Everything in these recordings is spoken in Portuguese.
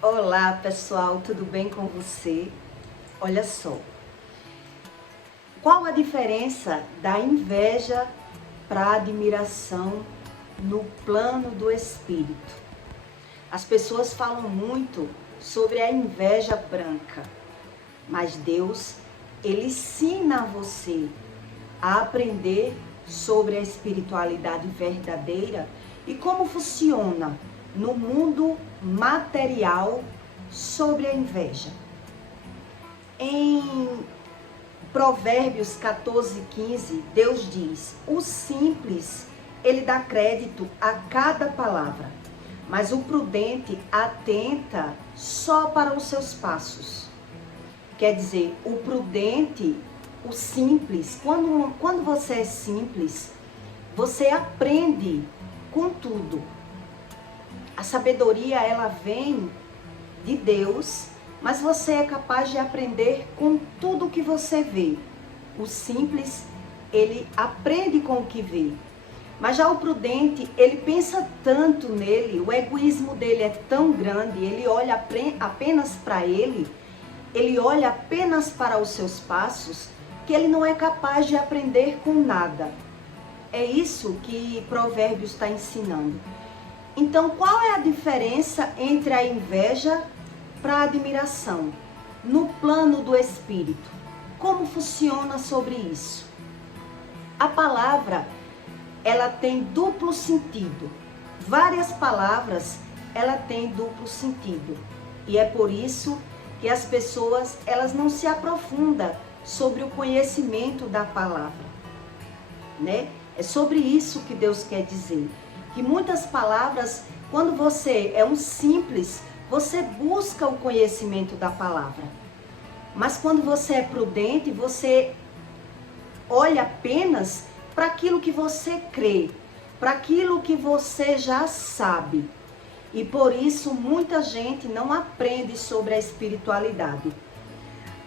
Olá pessoal, tudo bem com você? Olha só, qual a diferença da inveja para a admiração no plano do espírito? As pessoas falam muito sobre a inveja branca, mas Deus, Ele ensina você a aprender sobre a espiritualidade verdadeira e como funciona no mundo material sobre a inveja. Em Provérbios 14:15, Deus diz: o simples, ele dá crédito a cada palavra, mas o prudente atenta só para os seus passos. Quer dizer, o prudente, o simples, quando você é simples, você aprende com tudo. A sabedoria, ela vem de Deus, mas você é capaz de aprender com tudo que você vê. O simples, ele aprende com o que vê. Mas já o prudente, ele pensa tanto nele, o egoísmo dele é tão grande, ele olha apenas para ele olha apenas para os seus passos, que ele não é capaz de aprender com nada. É isso que Provérbios está ensinando. Então, qual é a diferença entre a inveja para a admiração no plano do espírito? Como funciona sobre isso? A palavra, ela tem duplo sentido. Várias palavras, ela tem duplo sentido. E é por isso que as pessoas, elas não se aprofundam sobre o conhecimento da palavra, né? É sobre isso que Deus quer dizer. Que muitas palavras, quando você é um simples, você busca o conhecimento da palavra. Mas quando você é prudente, você olha apenas para aquilo que você crê, para aquilo que você já sabe. E por isso muita gente não aprende sobre a espiritualidade.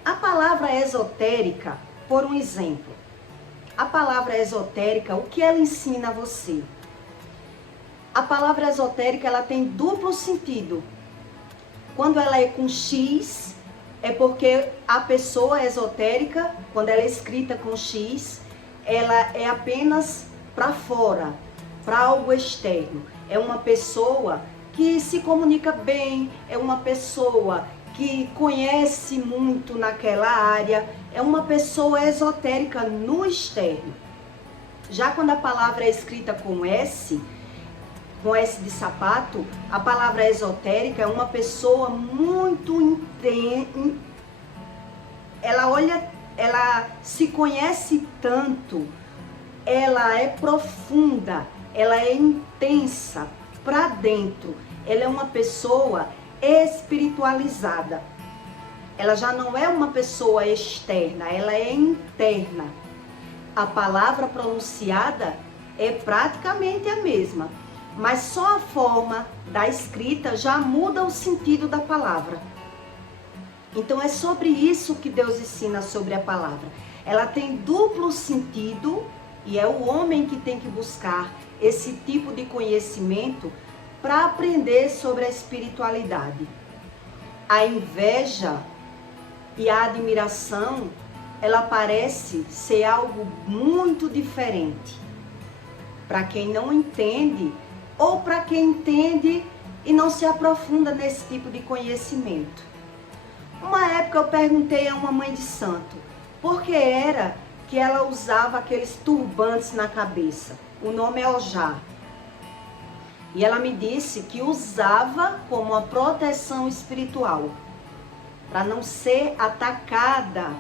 A palavra esotérica, por um exemplo, a palavra esotérica, o que ela ensina a você? A palavra esotérica, ela tem duplo sentido. Quando ela é com X, é porque a pessoa esotérica, quando ela é escrita com X, ela é apenas para fora, para algo externo. É uma pessoa que se comunica bem, é uma pessoa que conhece muito naquela área, é uma pessoa esotérica no externo. Já quando a palavra é escrita com S de sapato, a palavra esotérica é uma pessoa muito ela se conhece tanto, ela é profunda, ela é intensa para dentro, ela é uma pessoa espiritualizada. Ela já não é uma pessoa externa, ela é interna. A palavra pronunciada é praticamente a mesma, mas só a forma da escrita já muda o sentido da palavra. Então é sobre isso que Deus ensina sobre a palavra. Ela tem duplo sentido e é o homem que tem que buscar esse tipo de conhecimento para aprender sobre a espiritualidade. A inveja e a admiração, ela parece ser algo muito diferente para quem não entende ou para quem entende e não se aprofunda nesse tipo de conhecimento. Uma época eu perguntei a uma mãe de santo por que era que ela usava aqueles turbantes na cabeça. O nome é Ojá. E ela me disse que usava como uma proteção espiritual, para não ser atacada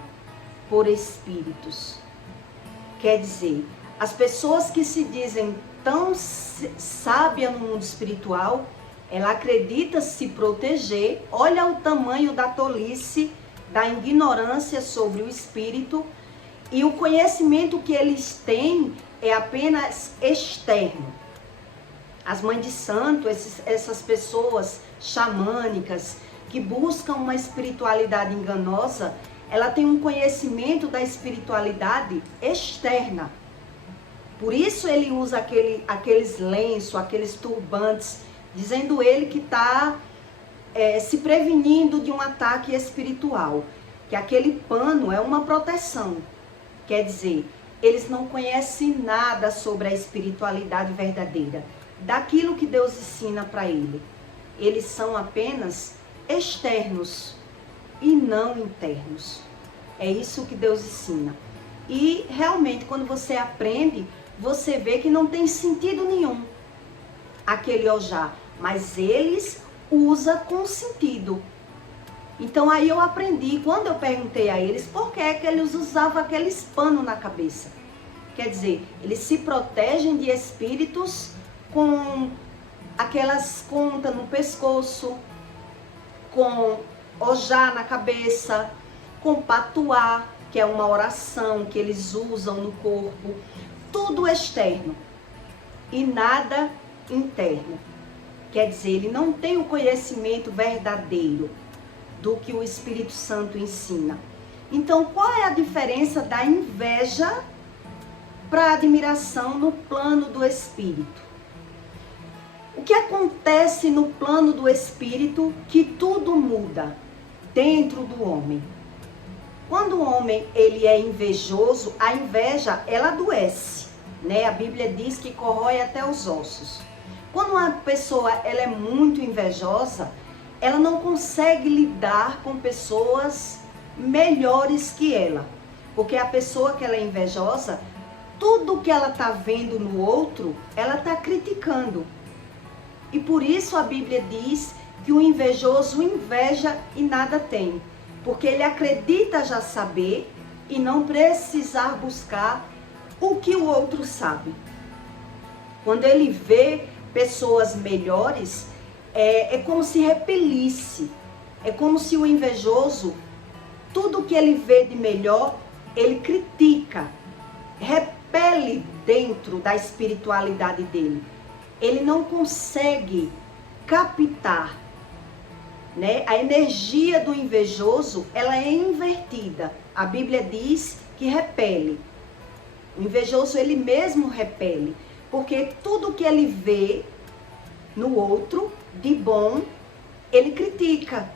por espíritos. Quer dizer, as pessoas que se dizem tão sábias no mundo espiritual, ela acredita se proteger, olha o tamanho da tolice, da ignorância sobre o espírito, e o conhecimento que eles têm é apenas externo. As mães de santo, essas pessoas xamânicas que buscam uma espiritualidade enganosa, ela tem um conhecimento da espiritualidade externa. Por isso ele usa aqueles lenços, aqueles turbantes, dizendo ele que está se prevenindo de um ataque espiritual, que aquele pano é uma proteção. Quer dizer, eles não conhecem nada sobre a espiritualidade verdadeira, daquilo que Deus ensina para ele. Eles são apenas externos e não internos. É isso que Deus ensina. E realmente, quando você aprende, você vê que não tem sentido nenhum aquele ojá, mas eles usam com sentido. Então aí eu aprendi, quando eu perguntei a eles por que é que eles usavam aqueles panos na cabeça. Quer dizer, eles se protegem de espíritos com aquelas contas no pescoço, com ojá na cabeça, com patuá, que é uma oração que eles usam no corpo. Tudo externo e nada interno. Quer dizer, ele não tem o conhecimento verdadeiro do que o Espírito Santo ensina. Então, qual é a diferença da inveja para a admiração no plano do Espírito? O que acontece no plano do Espírito que tudo muda dentro do homem? Quando o homem ele é invejoso, a inveja ela adoece, né? A Bíblia diz que corrói até os ossos. Quando uma pessoa ela é muito invejosa, ela não consegue lidar com pessoas melhores que ela, porque a pessoa que ela é invejosa, tudo que ela está vendo no outro, ela está criticando. E por isso a Bíblia diz que o invejoso inveja e nada tem, porque ele acredita já saber e não precisar buscar o que o outro sabe. Quando ele vê pessoas melhores, é como se repelisse, é como se o invejoso, tudo que ele vê de melhor, ele critica, repele dentro da espiritualidade dele. Ele não consegue captar, né? A energia do invejoso, ela é invertida. A Bíblia diz que repele. O invejoso, ele mesmo repele, porque tudo que ele vê no outro, de bom, ele critica.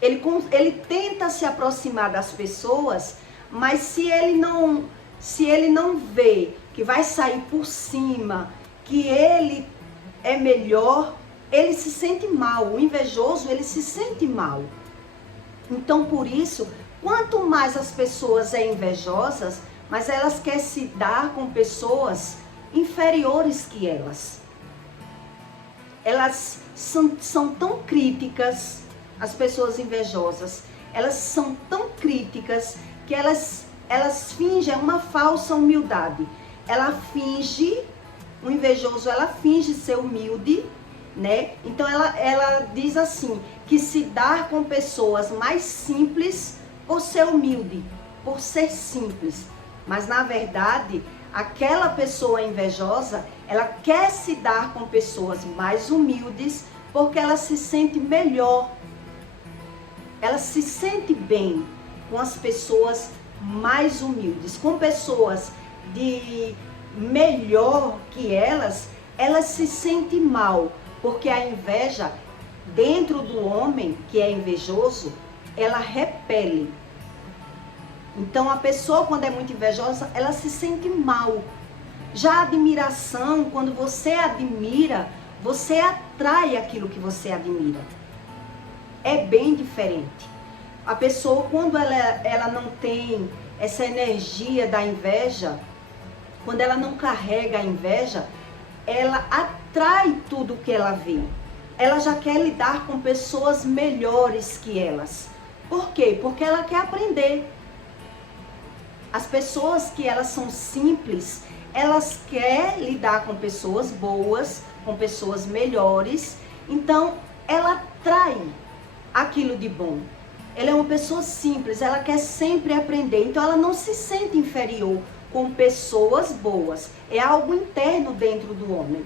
Ele tenta se aproximar das pessoas, mas se ele não vê que vai sair por cima, que ele é melhor, ele se sente mal. O invejoso, ele se sente mal. Então, por isso, quanto mais as pessoas são invejosas, mas elas querem se dar com pessoas inferiores que elas. Elas são tão críticas, as pessoas invejosas, elas são tão críticas que elas fingem uma falsa humildade. Ela finge, o invejoso, ela finge ser humilde, né? Então ela diz assim, que se dar com pessoas mais simples por ser humilde, por ser simples. Mas na verdade, aquela pessoa invejosa, ela quer se dar com pessoas mais humildes porque ela se sente melhor. Ela se sente bem com as pessoas mais humildes, com pessoas de melhor que elas se sente mal, porque a inveja dentro do homem que é invejoso, ela repele. Então a pessoa quando é muito invejosa, ela se sente mal. Já a admiração, quando você admira, você atrai aquilo que você admira. É bem diferente. A pessoa quando ela não tem essa energia da inveja, quando ela não carrega a inveja, ela atrai tudo que ela vê. Ela já quer lidar com pessoas melhores que elas. Por quê? Porque ela quer aprender. As pessoas que elas são simples, elas querem lidar com pessoas boas, com pessoas melhores. Então, ela atrai aquilo de bom. Ela é uma pessoa simples, ela quer sempre aprender. Então, ela não se sente inferior com pessoas boas. É algo interno dentro do homem.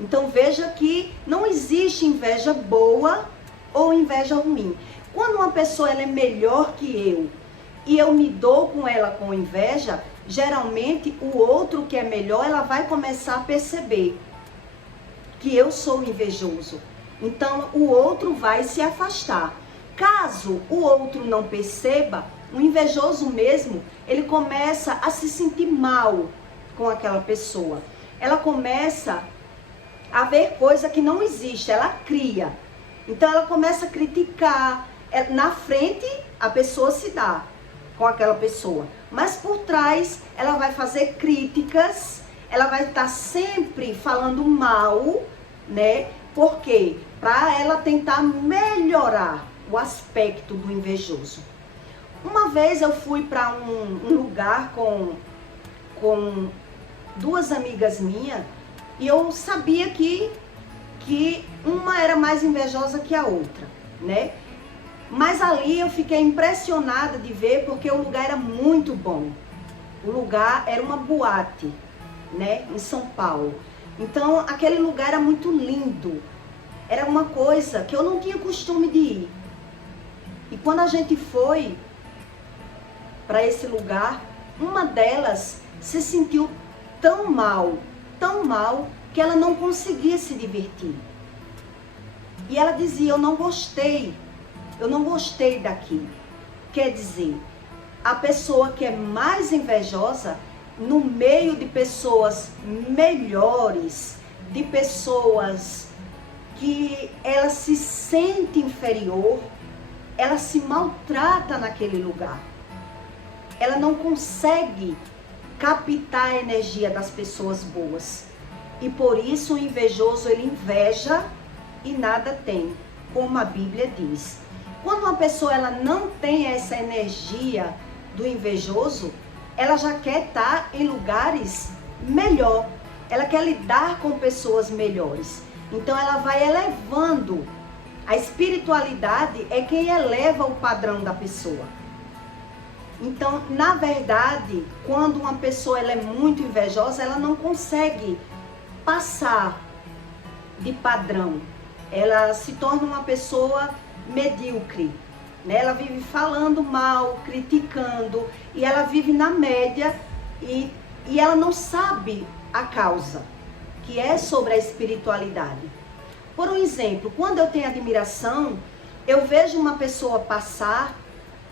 Então, veja que não existe inveja boa ou inveja ruim. Quando uma pessoa ela é melhor que eu, e eu me dou com ela com inveja, geralmente o outro que é melhor, ela vai começar a perceber que eu sou invejoso. Então o outro vai se afastar. Caso o outro não perceba, o invejoso mesmo, ele começa a se sentir mal com aquela pessoa. Ela começa a ver coisa que não existe, ela cria. Então ela começa a criticar. Na frente a pessoa se dá com aquela pessoa, mas por trás ela vai fazer críticas, ela vai estar sempre falando mal, né? Por quê? Para ela tentar melhorar o aspecto do invejoso. Uma vez eu fui para um lugar com duas amigas minhas e eu sabia que uma era mais invejosa que a outra, né? Mas ali eu fiquei impressionada de ver porque o lugar era muito bom. O lugar era uma boate, né, em São Paulo. Então aquele lugar era muito lindo. Era uma coisa que eu não tinha costume de ir. E quando a gente foi para esse lugar, uma delas se sentiu tão mal, que ela não conseguia se divertir. E ela dizia, eu não gostei daqui. Quer dizer, a pessoa que é mais invejosa, no meio de pessoas melhores, de pessoas que ela se sente inferior, ela se maltrata naquele lugar. Ela não consegue captar a energia das pessoas boas. E por isso o invejoso, ele inveja e nada tem, como a Bíblia diz. Quando uma pessoa ela não tem essa energia do invejoso, ela já quer estar em lugares melhor. Ela quer lidar com pessoas melhores. Então ela vai elevando. A espiritualidade é quem eleva o padrão da pessoa. Então, na verdade, quando uma pessoa ela é muito invejosa, ela não consegue passar de padrão. Ela se torna uma pessoa medíocre, né? Ela vive falando mal, criticando, e ela vive na média e ela não sabe a causa, que é sobre a espiritualidade. Por um exemplo, quando eu tenho admiração, eu vejo uma pessoa passar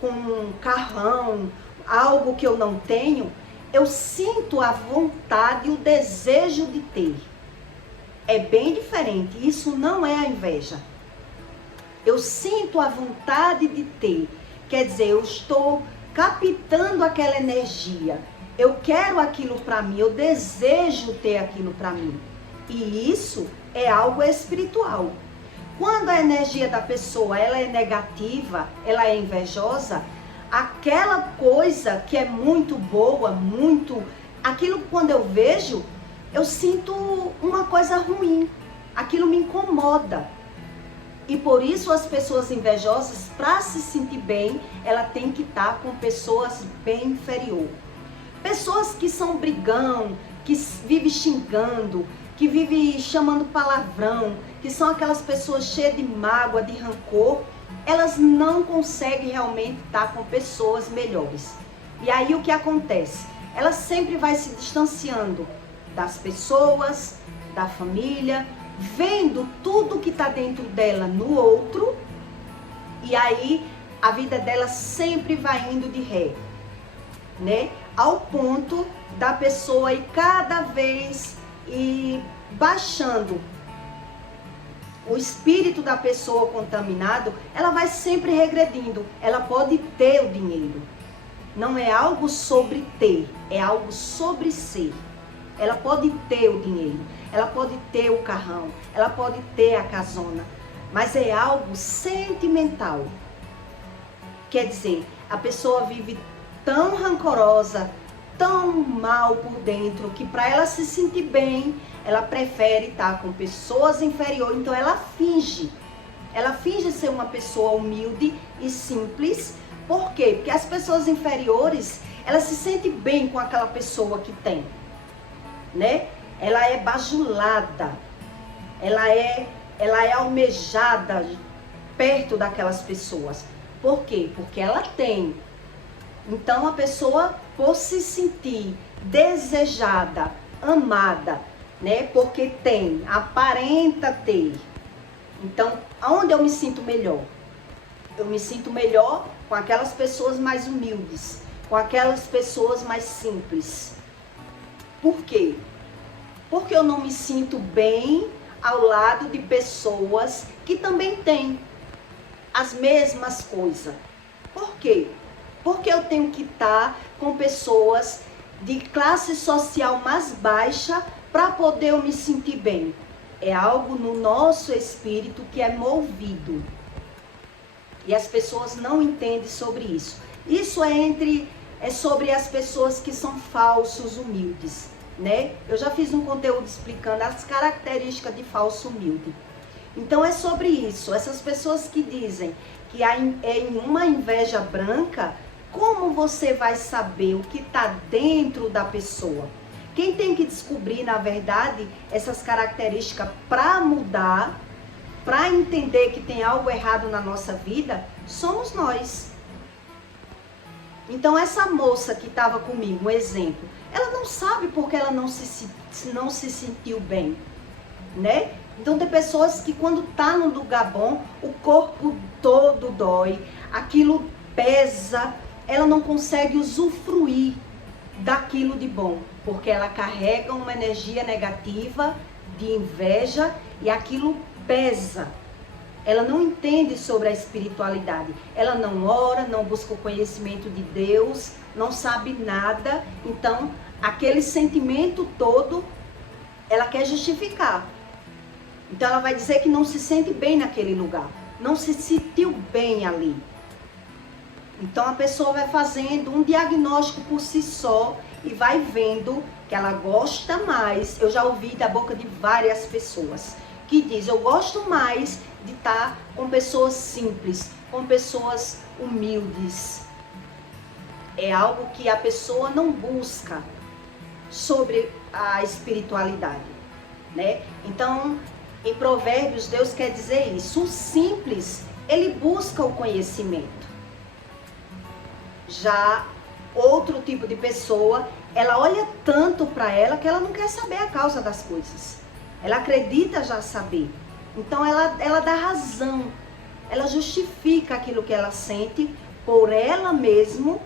com um carrão, algo que eu não tenho, eu sinto a vontade e o desejo de ter. É bem diferente, isso não é a inveja. Eu sinto a vontade de ter, quer dizer, eu estou captando aquela energia. Eu quero aquilo para mim, eu desejo ter aquilo para mim. E isso é algo espiritual. Quando a energia da pessoa ela é negativa, ela é invejosa, aquela coisa que é muito boa, aquilo quando eu vejo, eu sinto uma coisa ruim. Aquilo me incomoda. E por isso as pessoas invejosas, para se sentir bem, ela tem que estar com pessoas bem inferior. Pessoas que são brigão, que vivem xingando, que vivem chamando palavrão, que são aquelas pessoas cheias de mágoa, de rancor, elas não conseguem realmente estar com pessoas melhores. E aí o que acontece? Ela sempre vai se distanciando das pessoas, da família, vendo tudo que está dentro dela no outro, e aí a vida dela sempre vai indo de ré, né? Ao ponto da pessoa ir cada vez baixando. O espírito da pessoa contaminado, ela vai sempre regredindo. Ela pode ter o dinheiro. Não é algo sobre ter, é algo sobre ser. Ela pode ter o dinheiro, ela pode ter o carrão, ela pode ter a casona, mas é algo sentimental. Quer dizer, a pessoa vive tão rancorosa, tão mal por dentro, que para ela se sentir bem, ela prefere estar com pessoas inferiores. Então ela finge ser uma pessoa humilde e simples. Por quê? Porque as pessoas inferiores, elas se sentem bem com aquela pessoa que tem, né? Ela é bajulada, ela é almejada perto daquelas pessoas. Por quê? Porque ela tem. Então a pessoa, por se sentir desejada, amada, né? Porque tem, aparenta ter. Então, aonde eu me sinto melhor? Eu me sinto melhor com aquelas pessoas mais humildes, com aquelas pessoas mais simples. Por quê? Porque eu não me sinto bem ao lado de pessoas que também têm as mesmas coisas. Por quê? Porque eu tenho que estar com pessoas de classe social mais baixa para poder eu me sentir bem. É algo no nosso espírito que é movido. E as pessoas não entendem sobre isso. Isso é sobre as pessoas que são falsos humildes, né? Eu já fiz um conteúdo explicando as características de falso humilde. Então é sobre isso. Essas pessoas que dizem que é em uma inveja branca, como você vai saber o que está dentro da pessoa? Quem tem que descobrir, na verdade, essas características para mudar, para entender que tem algo errado na nossa vida, somos nós. Então essa moça que estava comigo, um exemplo, ela não sabe porque ela não se sentiu bem, né? Então tem pessoas que quando tá num lugar bom, o corpo todo dói, aquilo pesa, ela não consegue usufruir daquilo de bom, porque ela carrega uma energia negativa de inveja e aquilo pesa. Ela não entende sobre a espiritualidade, ela não ora, não busca o conhecimento de Deus, não sabe nada, então aquele sentimento todo ela quer justificar. Então ela vai dizer que não se sente bem naquele lugar, não se sentiu bem ali. Então a pessoa vai fazendo um diagnóstico por si só e vai vendo que ela gosta mais. Eu já ouvi da boca de várias pessoas que diz: eu gosto mais de estar com pessoas simples, com pessoas humildes. É algo que a pessoa não busca sobre a espiritualidade, né? Então, em Provérbios, Deus quer dizer isso. O simples, ele busca o conhecimento. Já outro tipo de pessoa, ela olha tanto para ela que ela não quer saber a causa das coisas. Ela acredita já saber. Então ela dá razão. Ela justifica aquilo que ela sente por ela mesma,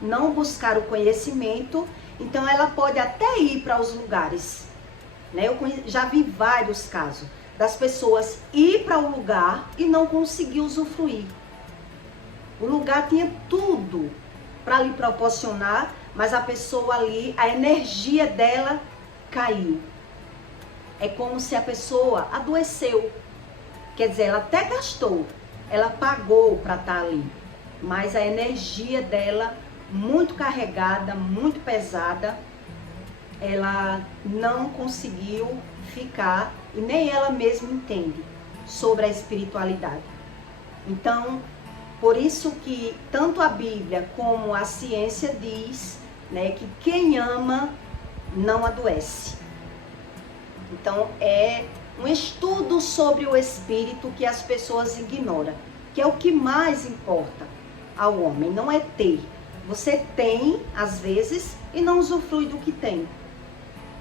não buscar o conhecimento. Então ela pode até ir para os lugares, né? Eu já vi vários casos das pessoas ir para o lugar e não conseguir usufruir. O lugar tinha tudo para lhe proporcionar, mas a pessoa ali, a energia dela caiu. É como se a pessoa adoeceu. Quer dizer, ela até gastou, ela pagou para estar ali, mas a energia dela, muito carregada, muito pesada, ela não conseguiu ficar e nem ela mesma entende sobre a espiritualidade. Então, por isso que tanto a Bíblia como a ciência diz, né, que quem ama não adoece. Então, é um estudo sobre o espírito que as pessoas ignoram, que é o que mais importa ao homem, não é ter. Você tem, às vezes, e não usufrui do que tem.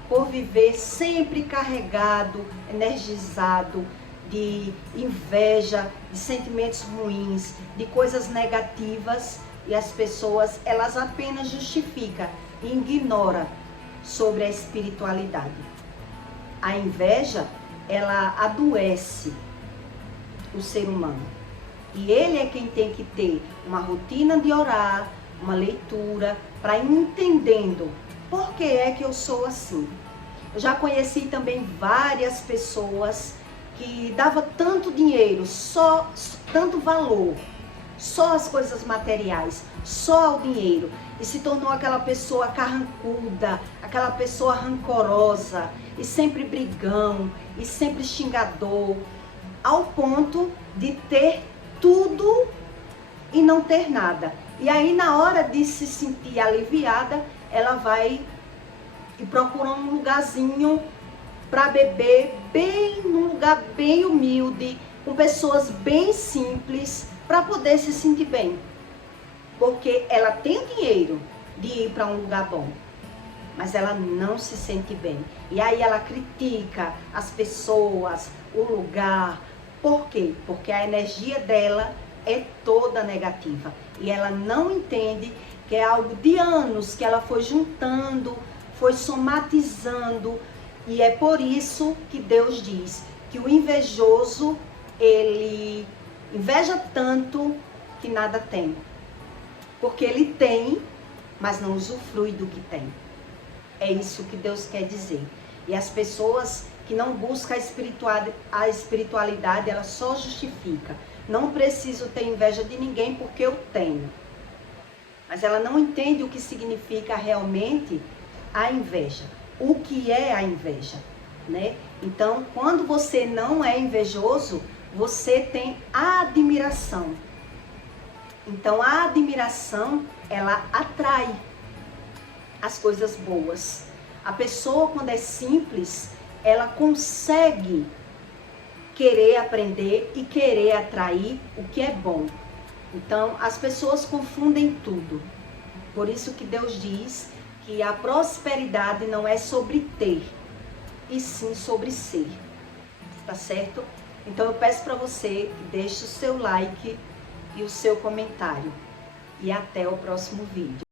Por viver sempre carregado, energizado, de inveja, de sentimentos ruins, de coisas negativas, e as pessoas, elas apenas justificam e ignoram sobre a espiritualidade. A inveja, ela adoece o ser humano. E ele é quem tem que ter uma rotina de orar, uma leitura, para ir entendendo por que é que eu sou assim. Eu já conheci também várias pessoas que davam tanto dinheiro, tanto valor, só as coisas materiais, só o dinheiro, e se tornou aquela pessoa carrancuda, aquela pessoa rancorosa, e sempre brigão, e sempre xingador, ao ponto de ter tudo e não ter nada. E aí, na hora de se sentir aliviada, ela vai e procura um lugarzinho para beber, bem num lugar bem humilde, com pessoas bem simples, para poder se sentir bem. Porque ela tem o dinheiro de ir para um lugar bom, mas ela não se sente bem. E aí ela critica as pessoas, o lugar, Por quê? Porque a energia dela é toda negativa. E ela não entende que é algo de anos que ela foi juntando, foi somatizando. E é por isso que Deus diz que o invejoso, ele inveja tanto que nada tem. Porque ele tem, mas não usufrui do que tem. É isso que Deus quer dizer. E as pessoas que não buscam a espiritualidade, ela só justifica. Não preciso ter inveja de ninguém porque eu tenho. Mas ela não entende o que significa realmente a inveja. O que é a inveja, né? Então, quando você não é invejoso, você tem admiração. Então, a admiração, ela atrai as coisas boas. A pessoa, quando é simples, ela consegue querer aprender e querer atrair o que é bom. Então, as pessoas confundem tudo. Por isso que Deus diz que a prosperidade não é sobre ter, e sim sobre ser. Tá certo? Então, eu peço para você que deixe o seu like e o seu comentário. E até o próximo vídeo.